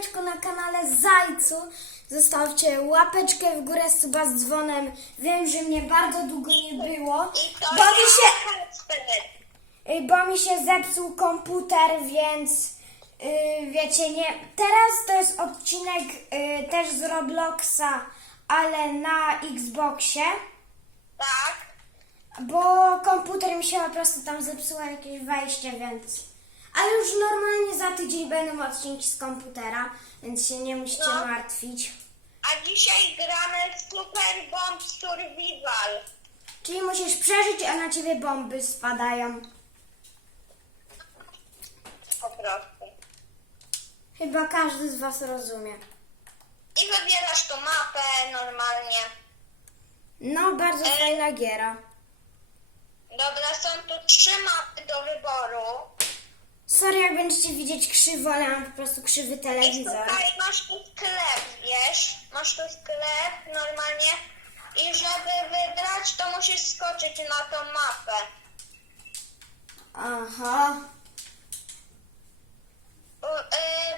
siemaneczko na kanale Zajcu. Zostawcie łapeczkę w górę, suba z dzwonem. Wiem, że mnie bardzo długo nie było. Bo mi się, y, bo mi się zepsuł komputer, więc y, wiecie, nie. Teraz to jest odcinek y, też z Robloxa, ale na Xboxie. Tak. Bo komputer mi się po prostu tam zepsuło jakieś wejście, więc. Ale już normalnie za tydzień będą odcinki z komputera, więc się nie musicie No. martwić. A dzisiaj gramy w Super Bomb Survival. Czyli musisz przeżyć, a na ciebie bomby spadają. Po prostu. Chyba każdy z was rozumie. I wybierasz tu mapę normalnie. No, bardzo Ej. fajna giera. Dobra, są tu trzy mapy do wyboru. Sorry, jak będziecie widzieć krzywo, ale mam po prostu krzywy I telewizor. tutaj masz tu sklep, wiesz? Masz tu sklep normalnie. I żeby wybrać, to musisz skoczyć na tą mapę. Aha. U- y,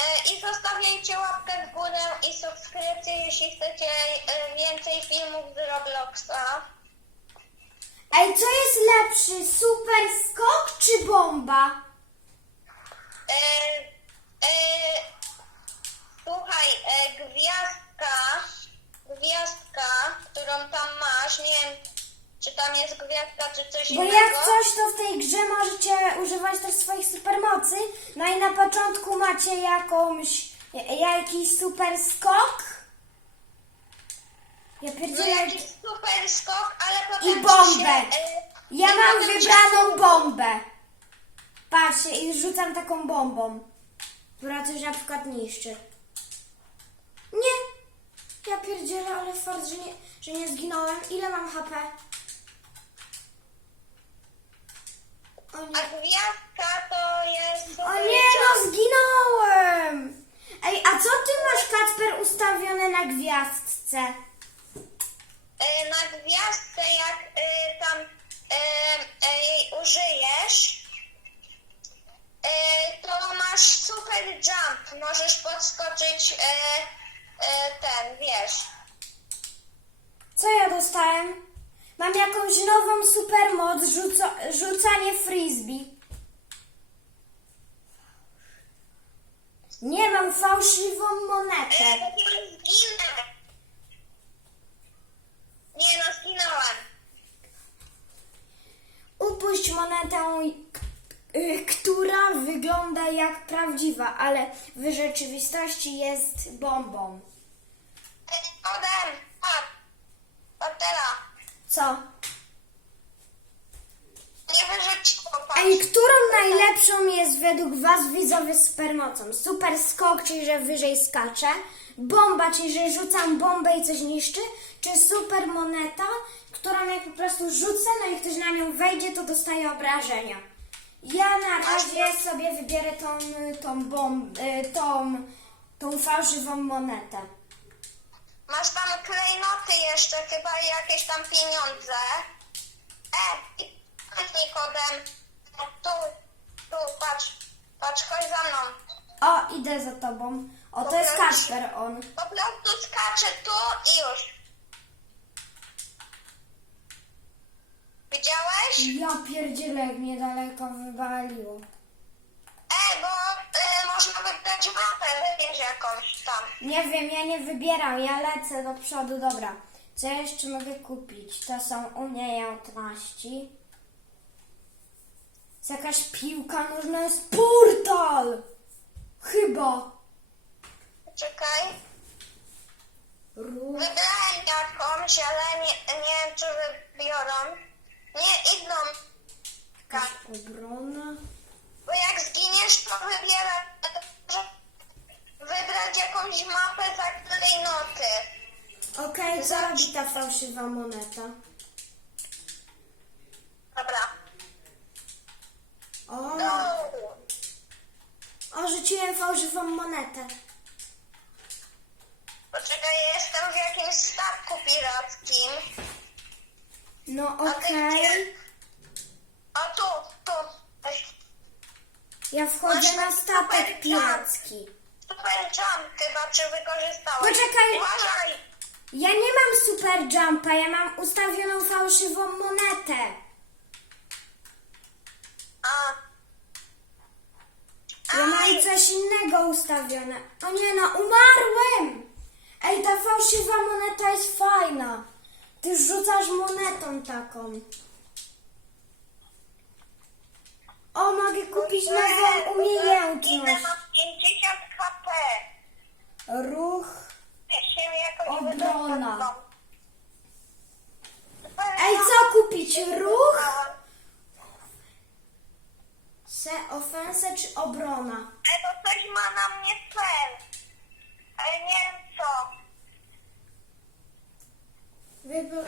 y, I zostawiajcie łapkę w górę i subskrypcję, jeśli chcecie y, więcej filmów z Robloxa. Ej, co jest lepszy? Super skok czy bomba? Y, y, słuchaj, y, gwiazdka, gwiazdka, którą tam masz, nie wiem, czy tam jest gwiazdka, czy coś Bo innego. jak coś, to w tej grze możecie używać też swoich supermocy. No i na początku macie jakąś, jakiś super skok. Ja No pierdzielę. jakiś super skok, ale potem I ci bombę. Się, y, Ja i mam potem ci wybraną bombę. Patrzcie, i rzucam taką bombą, która coś na przykład niszczy. Nie. Ja pierdzielę, ale fakt, że nie, że nie zginąłem. Ile mam HP? O nie. A gwiazdka to jest O nie, no zginąłem! Ej, a co ty masz, Kacper, ustawione na gwiazdce? Y, na gwiazdce, jak y, tam y, y, użyjesz, to masz super jump. Możesz podskoczyć y, y, ten, wiesz. Co ja dostałem? Mam jakąś nową supermoc, rzuco, rzucanie frisbee. Nie, mam fałszywą monetę. zginę. Nie no, zginąłem. Upuść monetę, y, która wygląda jak prawdziwa, ale w rzeczywistości jest bombą. Odem, patrz. Patera. Co? Nie wyrzuciło. Ej, którą najlepszą jest według Was widzowie supermocą? Super skok, czyli że wyżej skaczę, bomba, czyli że rzucam bombę i coś niszczy, czy super moneta, którą jak po prostu rzucę, no i ktoś na nią wejdzie, to dostaje obrażenia. Ja na razie sobie wybiorę tą, tą bomb, y, tą, tą fałszywą monetę. Masz tam klejnoty jeszcze, chyba i jakieś tam pieniądze. E, i kliknij kodem. Tu, tu, patrz. Patrz, chodź za mną. O, idę za tobą. O, to jest Kasper on. Po prostu skaczę tu i już. Ja pierdzielę, jak mnie daleko wywaliło. E, bo y, można wybrać mapę, wybierz jakąś tam. Nie wiem, ja nie wybieram, ja lecę do przodu, dobra. Co jeszcze mogę kupić? To są umiejętności. Jest jakaś piłka nożna, jest portal! Chyba. Czekaj. Ru- Wybrałem jakąś, ale nie, nie wiem, czy wybiorą. Nie, idą. Jakaś obrona. Bo jak zginiesz, to wybiera, że wybrać jakąś mapę za klejnoty. Okej, co robi ta fałszywa moneta? Dobra. O, No. o rzuciłem fałszywą monetę. Poczekaj, jestem w jakimś statku pirackim. No A ty okej. gdzie? A tu, tu. Ej, Ja wchodzę na statek piracki. Super jump chyba, czy wykorzystałeś? Poczekaj. Uważaj! Ja nie mam super jumpa, ja mam ustawioną fałszywą monetę. A. Ja mam Aj, coś innego ustawione. O nie no, umarłem! Ej, ta fałszywa moneta jest fajna. Ty rzucasz monetą taką. O, mogę kupić nową Ile umiejętność. mam 50 HP. Ruch. się jakoś Obrona Ej, jump. co kupić? Ruch? Se, ofensę czy obrona? Ej, to coś ma na mnie cel. Ale nie wiem co. Wybór.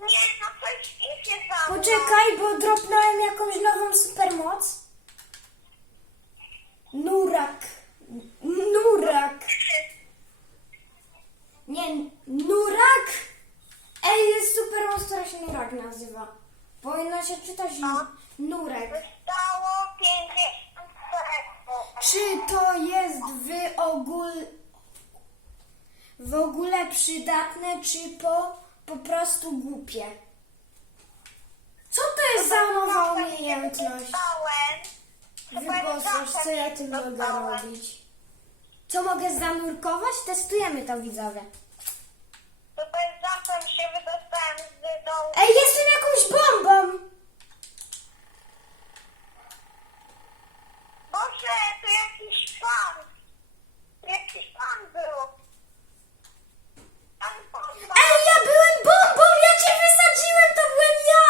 Nie, no coś idzie za mną. Poczekaj, bo dropnąłem jakąś nową supermoc. Nurak. Nurak. Nie, Nurak? Ej, jest supermoc, która się Nurak nazywa. Powinno się czytać No. Nurek. Zostało 50 sekund. Czy to jest w ogóle w ogóle przydatne, czy po, po prostu głupie? Co to jest za nowa umiejętność? Dostałem. Wybosaż, co ja tym mogę robić? Co mogę zanurkować? Testujemy to widzowie. Super jumpem się wydostałem z dołu. Ej, jestem jakąś bombą! Boże, tu jakiś pan. Tu Jakiś pan był. Pan bomba. Ej, ja byłem bombą! Ja cię wysadziłem, to byłem ja!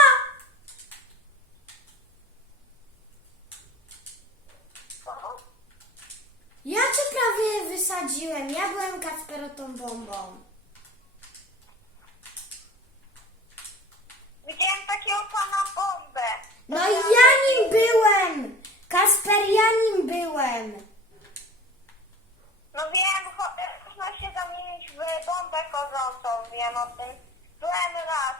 Ja cię prawie wysadziłem. Ja byłem Kacperotą bombą. Widziałem takiego pana bombę. No i ja nim byłem! Kasper, ja nim byłem! No wiem, cho- można się zamienić w bombę chodzącą, wiem o tym. Byłem raz.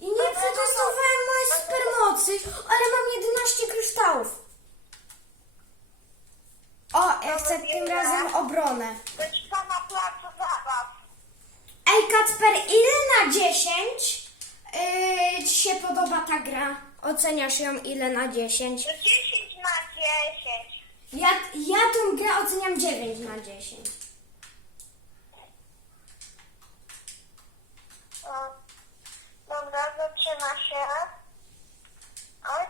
I nie przetestowałem mojej ale mam 11 kryształów. O, ja chcę tym razem obronę. Być pana placu zabaw. Ej, Kacper, ile na 10 yy, ci się podoba ta gra? Oceniasz ją ile na 10? To 10 na 10. Ja, ja tą grę oceniam 9 na 10. O, dobra, zaczyna się. Oj,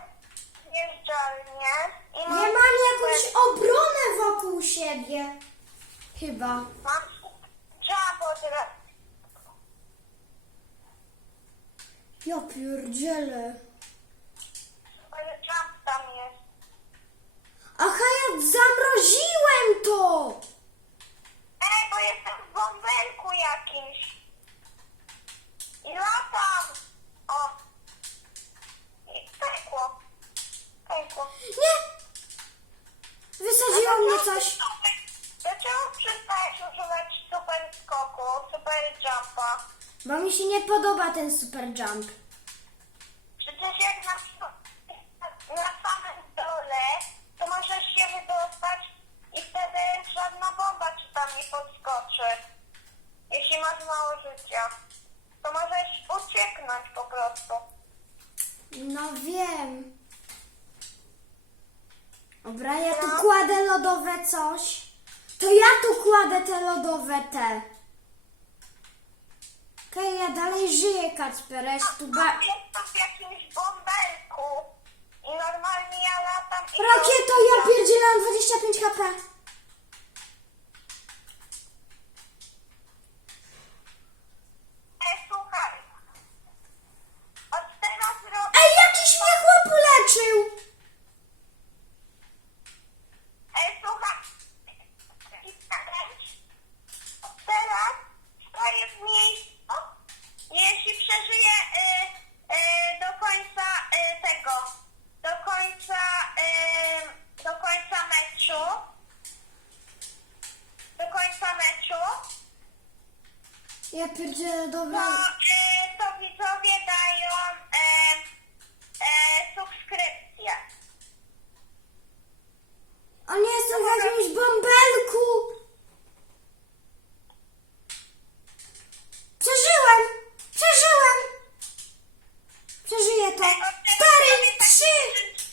zjeżdżalnie. I Ja mam mam jakąś obronę wokół siebie. Chyba. Mam jump od razu. Ja pierdzielę. Ale jump tam jest. Aha, ja zamroziłem to! Ej, bo jestem w jakimś. I latam. O. I pękło. Pękło. Nie! Wysadziło mnie coś. Dlaczego przestajesz używać super skoku, super jumpa? Bo mi się nie podoba ten super jump.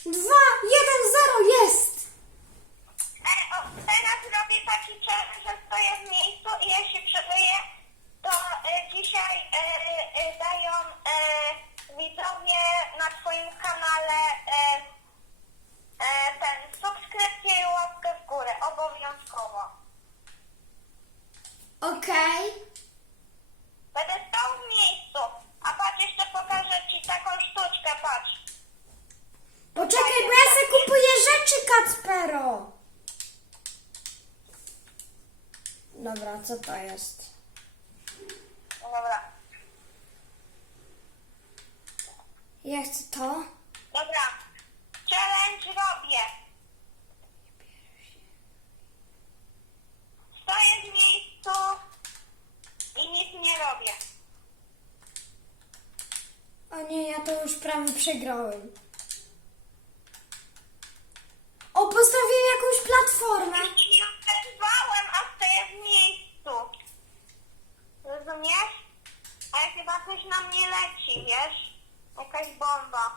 Два. Я O nie, ja to już prawie przegrałem. O, postawiłem jakąś platformę. I nie oderwałem, a stoję w miejscu. Rozumiesz? A ja chyba coś na mnie leci, wiesz? Jakaś bomba.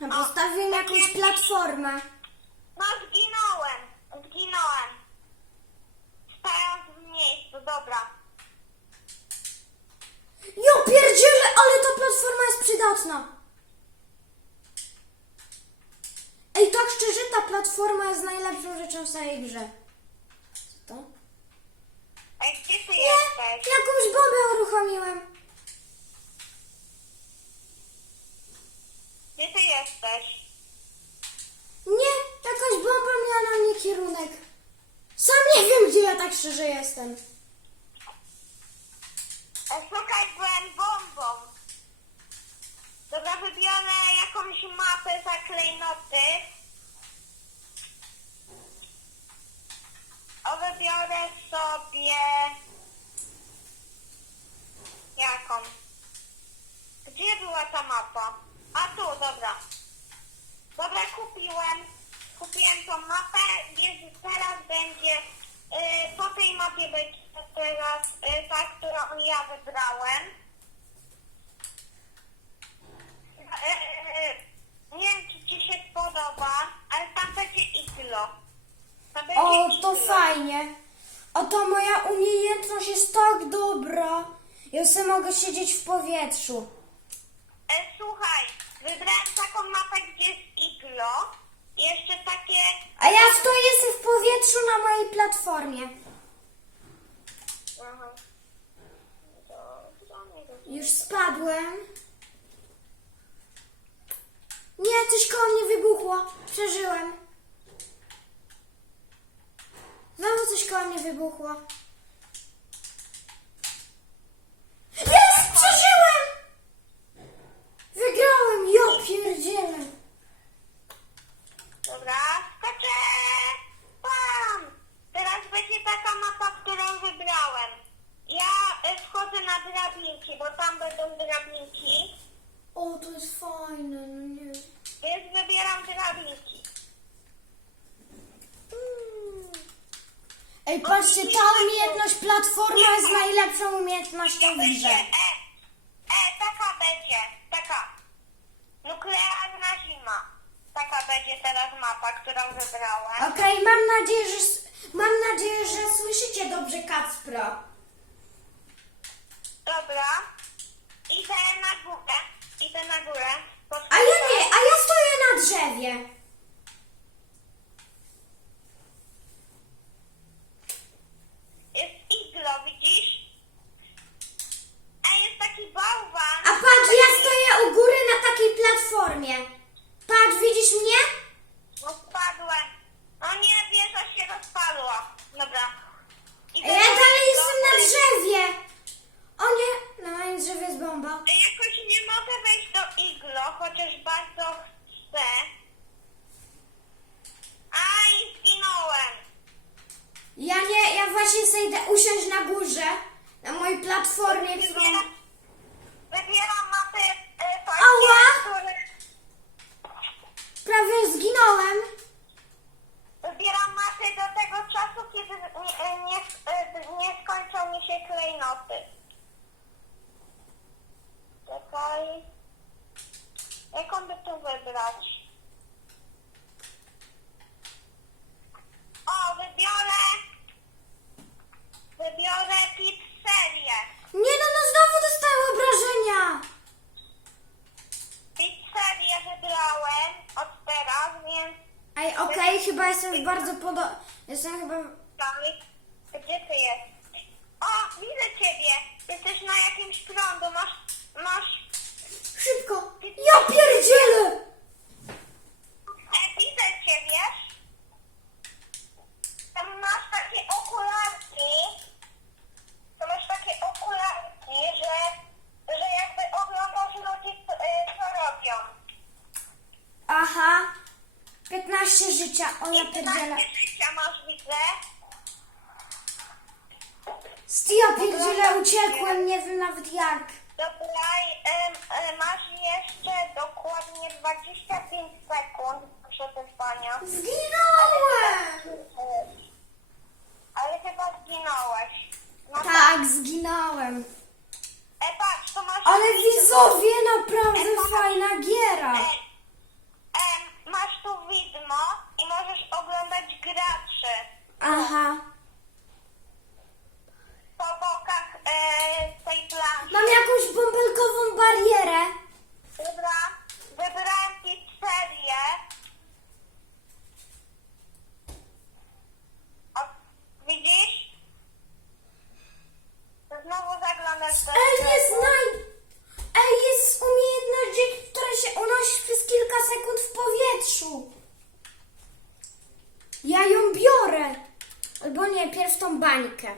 A postawiłem jakąś platformę. No zginąłem, zginąłem. Stając w miejscu, dobra. Jo, pierdziele, ale ta platforma jest przydatna. Ej, tak szczerze, ta platforma jest najlepszą rzeczą w całej grze. Co to? Ej, gdzie ty Nie, jesteś? jakąś bombę uruchomiłem. Gdzie ty jesteś? Nie, jakaś bomba miała na mnie kierunek. Sam nie wiem, gdzie ja tak szczerze jestem. Ej, Szukaj, byłem bombą. Wybiorę jakąś mapę za klejnoty. O, wybiorę sobie... Jaką? Gdzie była ta mapa? A tu, dobra. Dobra, kupiłem. Kupiłem tą mapę, więc teraz będzie... y, po tej mapie będzie teraz y, ta, którą ja wybrałem. E, e, Nie wiem, czy Ci się spodoba, ale tam będzie iglo. Tam będzie O, to iglo. fajnie. Oto moja umiejętność jest tak dobra. Ja sobie mogę siedzieć w powietrzu. E, słuchaj, wybrałem taką mapę, gdzie jest iglo. Jeszcze takie... A ja stoję sobie w powietrzu na mojej platformie. Już spadłem. Nie, coś koło mnie wybuchło. Przeżyłem. Znowu coś koło mnie wybuchło. Jest! Przeżyłem! Wygrałem! Ja pierdzielę. Dobra, skoczę! Teraz będzie taka mapa, którą wybrałem. Ja e, na drabinki, bo tam będą drabinki, O, to jest fajne, no nie. więc wybieram drabinki. Mm. Ej, patrzcie, ta umiejętność platforma jest najlepszą umiejętnością w Będzie, grze. e, e, taka będzie, taka. Nuklearna zima. Taka będzie teraz mapa, którą wybrałem. Okej, mam nadzieję, że s- mam nadzieję, że słyszycie dobrze Kacpro. Dobra. Idę na górę. Idę na górę. A ja nie, a ja stoję na drzewie. Jest iglo, widzisz? A jest taki bałwan. A patrz, ja stoję u góry na takiej platformie. Patrz, widzisz mnie? No spadłem. O nie, wieża się rozpadła. Dobra. Idę ja dalej jestem na drzewie. O nie, na moim drzewie jest bomba. Jakoś nie mogę wejść do iglo, chociaż bardzo chcę. Aj, zginąłem. Ja nie, ja właśnie sobie idę usiąść na górze, na mojej platformie, którą... Wybieram o ja pierdzielę. Ja masz widzę. Ja uciekłem, nie wiem nawet jak. Dobra, masz jeszcze dokładnie 25 sekund przetrwania. Zginąłem! Ale chyba zginąłeś. No Tak, zginąłem. E, patrz, to masz... Ale widzowie, e, naprawdę fajna giera. E, 啊哈。bańkę.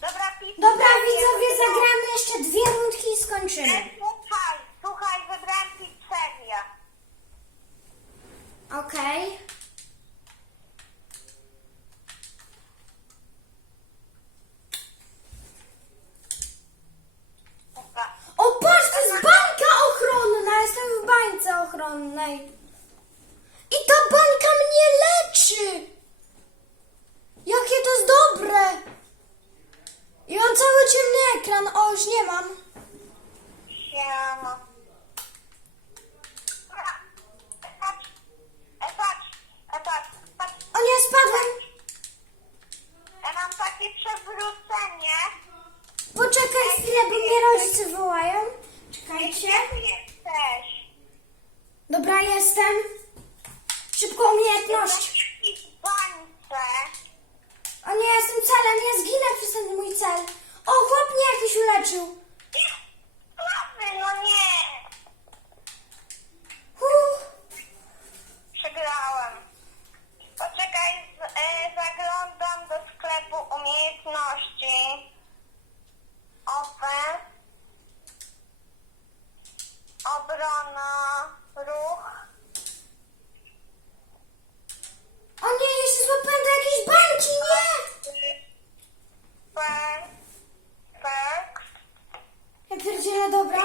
Dobra, Dobra widzowie, zagramy jeszcze dwie rundki i skończymy. pierdzielę, dobra?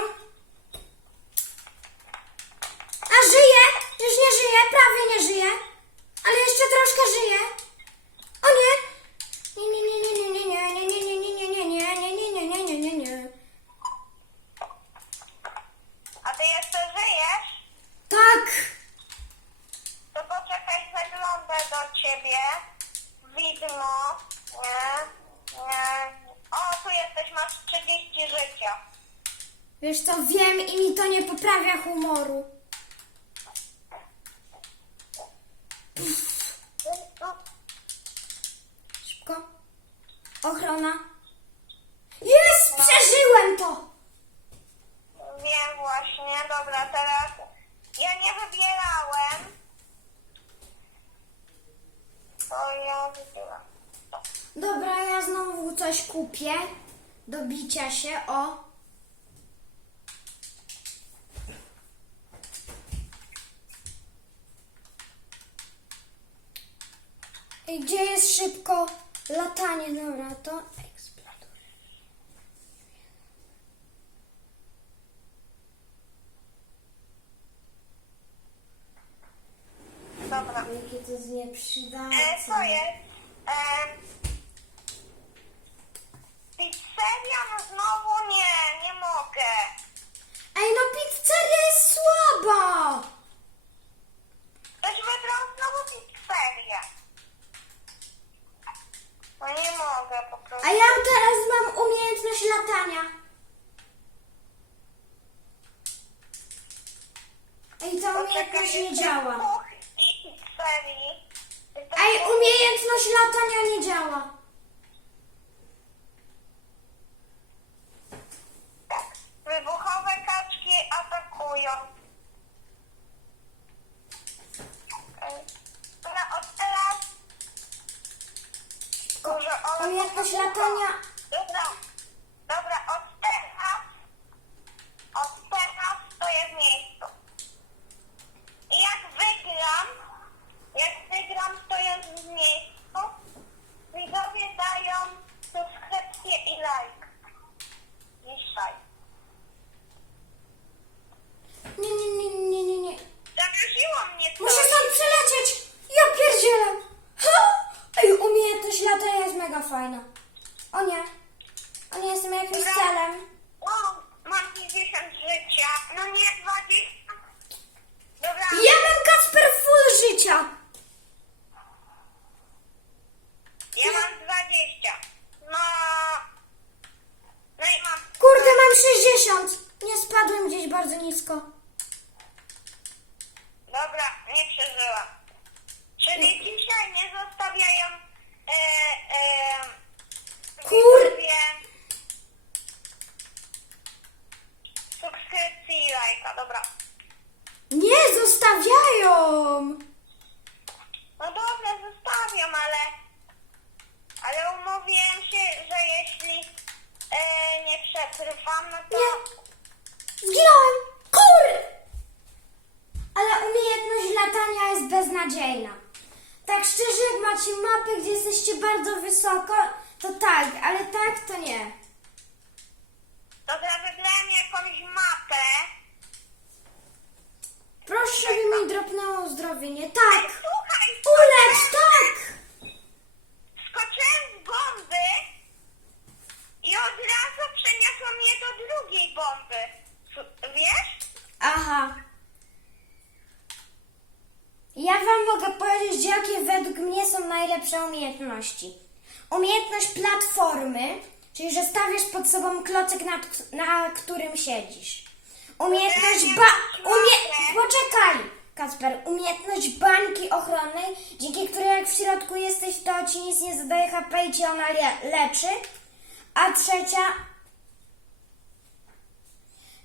Dobra, ja znowu coś kupię do bicia się, o. I gdzie jest szybko latanie? Dobra, to. Dobra. Jakie to jest nieprzydatne. E, co jest? E, Pizzeria? No znowu nie, nie mogę. Ej, no pizzeria jest słaba! Ktoś wybrał znowu pizzeria? No nie mogę po prostu. A ja teraz mam umiejętność latania. Ej, ta umiejętność nie działa. Ej, umiejętność latania nie działa. Umiejętności. Umiejętność platformy, czyli że stawiasz pod sobą klocek, na, na którym siedzisz. Umiejętność ba... Umie... Poczekaj, Kasper. Umiejętność bańki ochronnej, dzięki której jak w środku jesteś, to ci nic nie zadaje HP i ci ona le leczy. A trzecia...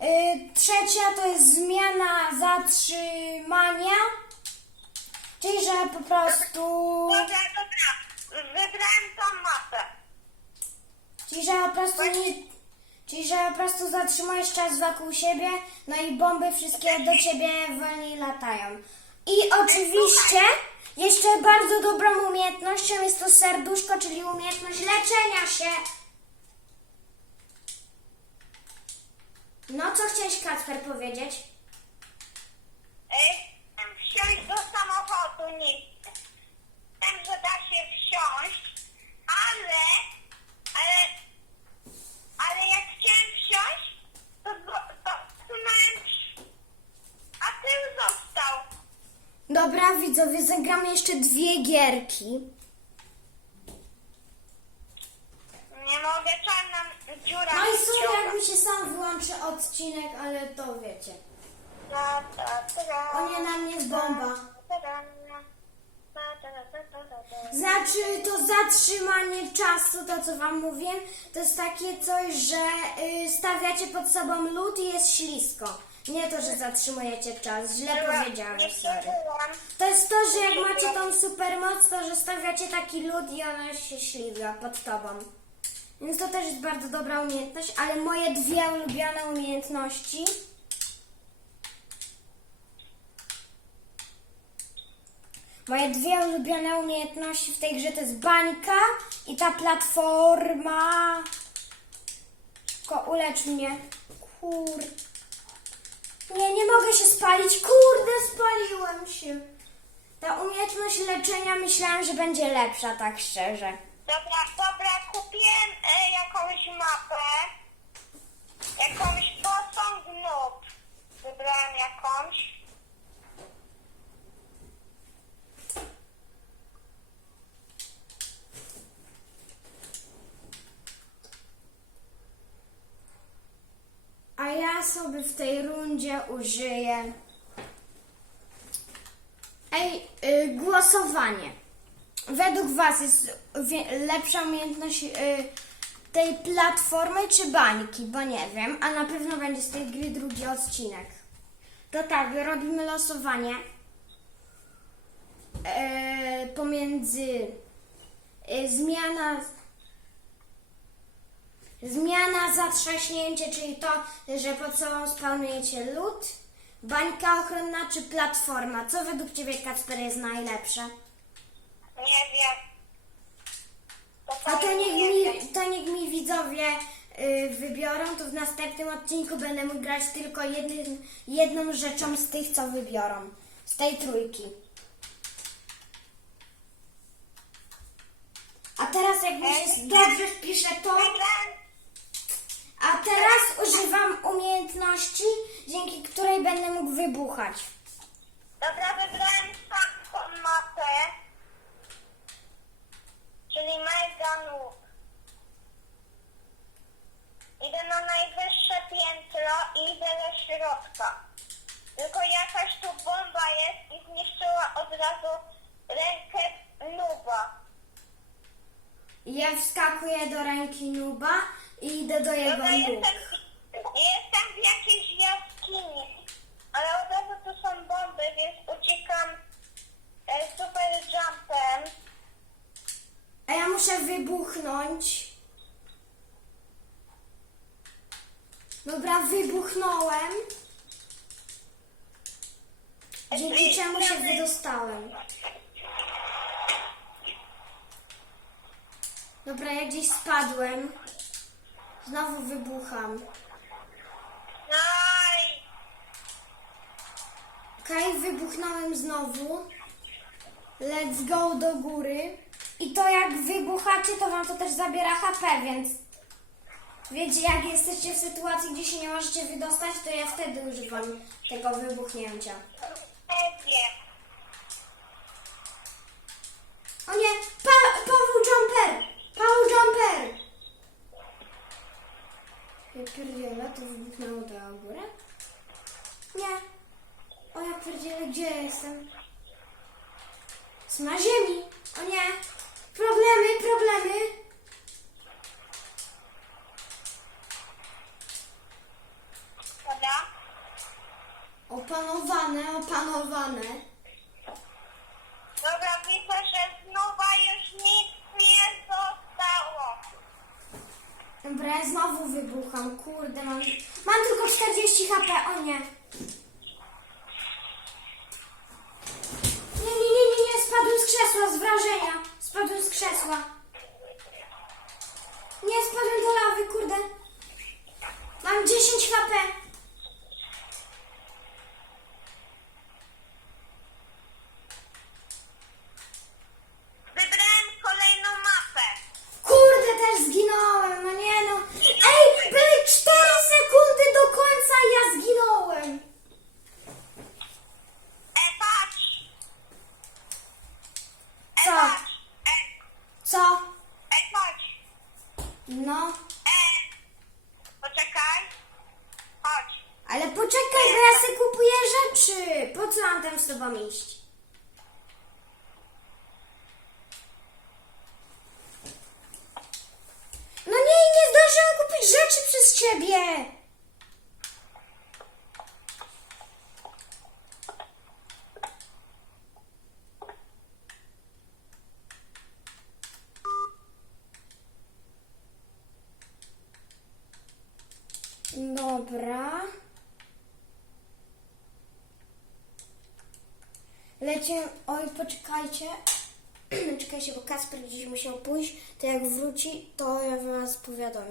Y, trzecia to jest zmiana zatrzymania, czyli że po prostu, Dobra, dobra. Wybrałem tą mapę. czyli że po prostu nie, czyli że po prostu zatrzymujesz czas wokół siebie, no i bomby wszystkie do ciebie wolniej latają. I oczywiście jeszcze bardzo dobrą umiejętnością jest to serduszko, czyli umiejętność leczenia się. No co chciałeś Kacper powiedzieć? Ej, wsiąść do samochodu, nic. Wiem, że da się wsiąść, ale, ale, ale jak chciałem wsiąść, to, to, przy- a tył został. Dobra, widzowie, zagramy jeszcze dwie gierki. Nie mogę, czarna dziura. No i sorry, jak mi się sam wyłączy odcinek, ale to wiecie. O nie, na mnie bomba. Znaczy, to zatrzymanie czasu, to co wam mówiłem, to jest takie coś, że y, stawiacie pod sobą lód i jest ślisko. Nie to, że zatrzymujecie czas, źle powiedziałem, Nie sorry. To jest to, że jak macie tą supermoc, to że stawiacie taki lód i ona się ślizga pod tobą. Więc to też jest bardzo dobra umiejętność, ale moje dwie ulubione umiejętności Moje dwie ulubione umiejętności w tej grze to jest bańka i ta platforma. Tylko ulecz mnie. Kur. Nie, nie mogę się spalić. Kurde, spaliłem się. Ta umiejętność leczenia myślałem, że będzie lepsza, tak szczerze. Dobra, dobra, kupiłem e, jakąś mapę. Jakąś posąg noob. Wybrałem jakąś. Sobie w tej rundzie użyję Ej, y, głosowanie. Według Was jest lepsza umiejętność y, tej platformy czy bańki? Bo nie wiem, a na pewno będzie z tej gry drugi odcinek. To tak, robimy losowanie e, pomiędzy e, zmiana zmiana zatrzaśnięcie, czyli to, że pod sobą spełniecie lód, bańka ochronna czy platforma. Co według Ciebie, Kacper, jest najlepsze? Nie wiem. A to niech nie mi, to niech mi widzowie y, wybiorą, to w następnym odcinku będę mógł grać tylko jednym, jedną rzeczą z tych, co wybiorą. Z tej trójki. A teraz jak mi się dobrze wpisze to, Wybrałem, a teraz używam umiejętności, dzięki której będę mógł wybuchać. dobra, wybrałem taką mapę, czyli mega noob. Idę na najwyższe piętro i idę do środka. Tylko jakaś tu bomba jest i zniszczyła od razu rękę nuba. Ja wskakuję do ręki Nuba i idę do jego Dobra, nóg. jestem, jestem w jakiejś jaskini, ale od razu tu są bomby, więc uciekam e, super jumpem. A ja muszę wybuchnąć. Dobra, wybuchnąłem. Dzięki czemu się wydostałem. Dobra, ja gdzieś spadłem. Znowu wybucham. Aj! Okej, wybuchnąłem znowu. Let's go do góry. I to jak wybuchacie, to wam to też zabiera HP, więc wiecie, jak jesteście w sytuacji, gdzie się nie możecie wydostać, to ja wtedy używam tego wybuchnięcia. O nie, pa, Ja pierdzielę, to wybuchnęło do góry? Nie. O ja pierdzielę, gdzie ja jestem? Jest na ziemi. O nie. Problemy, problemy. Opanowane, opanowane. Dobra, widzę, że znowu już nic nie zostało. Dobra, znowu wybucham. Kurde, mam... Mam tylko 40 HP, o nie. Nie, nie, nie, nie, nie, spadłem z krzesła, z wrażenia. Spadłem z krzesła. Nie, spadłem do lawy, kurde. Mam 10 HP. Wybrałem kolejną mapę. Kurde, też zginąłem, no nie no. Ej, były 4 sekundy do końca i ja zginąłem. E, patrz! E, Co? patrz! E, Co? e, patrz! No, E, poczekaj. Chodź. ale poczekaj, bo ja sobie kupuję rzeczy. Po co mam tam z tobą iść? No nie, nie zdążyłam kupić rzeczy przez ciebie. Dobra. Poczekajcie. Czekajcie, bo Kasper gdzieś musiał pójść. To jak wróci, to ja was powiadomię.